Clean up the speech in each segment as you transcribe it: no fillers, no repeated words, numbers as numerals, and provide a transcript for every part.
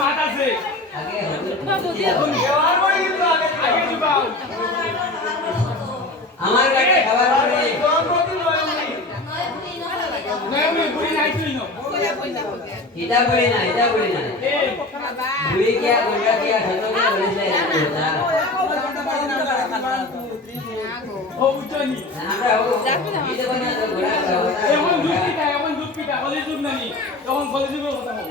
মাত আছে আমার কাছে খাবার করে এটা বলি না বুড়ি কিয়া গোটা কিয়া হতো কে বলেছে ও উঠনি আমরা ও এটা বানা তো গোটা এখন দুধ পিঠা বলি দুধ নানি তখন বলি দিব কথা বল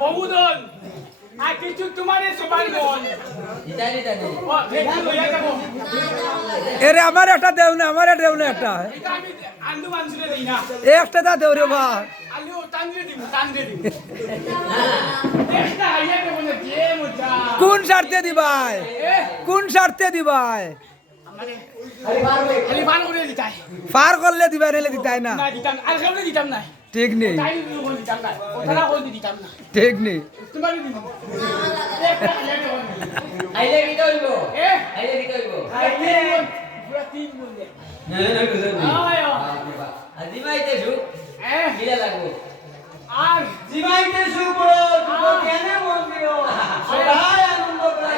বহুদন আর কিছু তোমারে সবাই বল ও দেখি লইয়া যাব এরে আমার একটা দেও না একটা এটা আমি আলু মানসুরে দেই না একটা দা দেও রে বা আলু টানরে দিব এটা আইয়া দেব না কে মজা কোন শর্তে দিবাই খালি বার করে দিতাই পার করলে দিবাই রে দিতাই না না দিতাম আর কেউ দিতাম না ঠিক নেই তাই বল দিতাম না ওটা হল দিতাম না ঠিক নেই তোমারে দিব আইলে কি কইবো এ আইলে কি কইবো আইলে পুরা তিন বলে না গুজব আয়ো আজিমাইতে জু এ কিলা লাগবো আর জিমাইতে শুরু করো তো কেন বলবিও সবাই আনন্দ করো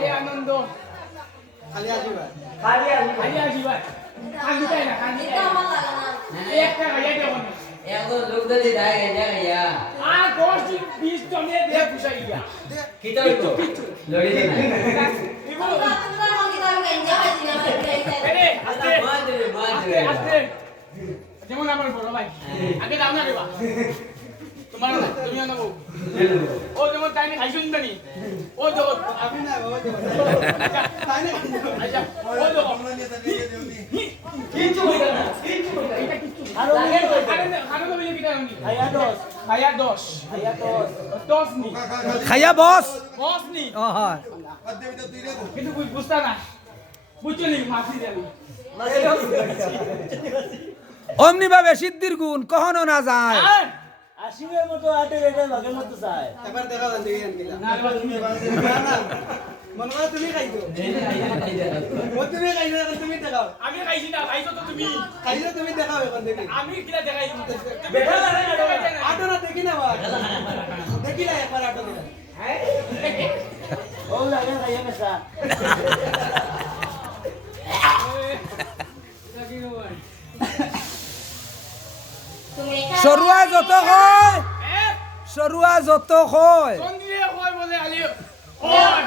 যে আনন্দ খালি আসিবা খালি আসিবা কান্দি তাই না কান্দি একটা গাইয়া দেব না এখন লোক যদি যায় গেয়া আর 10 20 জনে দে পুষাই গিয়া কি তো লড়ি না এরে আস্তে মান দেবে আস্তে যেমন আমার বড় ভাই আগে দাও না রে বা তোমার না তুমি না বউ ও যেমন তাই না খাইছুন জানি ও দেব আপনি না ও দেব তাই না আচ্ছা ও দেব কিচ্ছু হইতা না এটা কিছু আর লাগে খানো তো বিলে কিটা নি খায়া 10 নি খাইয়া বস নি ও হয় কিন্তু বুঝতা না বুঝছো নি মাফি দেব অমনি ভাবে সিদ্ধির গুণ কখনো না যায় আশিমের মতো আটে বেটার ভাগের মতো চায় এবার দেখা যান দেখি আনকিলা না রে তুমি না মনে হয় তুমি খাইছো ও তুমি খাইছো এখন তুমি দেখাও আমি খাইছি না খাইছো তো তুমি খাইছো তুমি দেখাও এখন দেখি আমি কিলা দেখাই বেটা আটো না দেখি না বা দেখি না একবার আটো দিলা ও লাগে খাইয়া মেসা সরুয়া যত হয় কোন দিয়ে হয় বলে আলি হয়